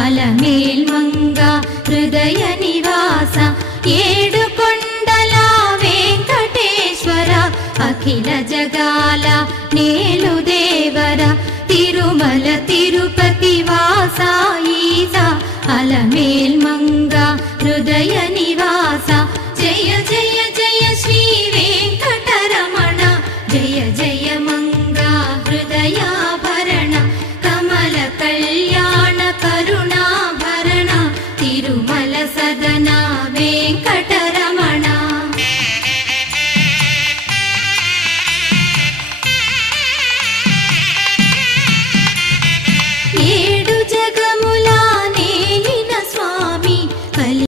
అలమేల్మంగ హృదయ నివాస ఏడుకొండల వెంకటేశ్వర అఖిల జగాల నేలు దేవర తిరుమల తిరుపతి వాస ఈస అలమేల్మంగ హృదయ నివాస జయ జయ జయ శ్రీ వెంకటరమణ జయ జయ మంగ హృదయాభరణ కమల కళ్యాణ కరుణాభరణ తిరుమల సదన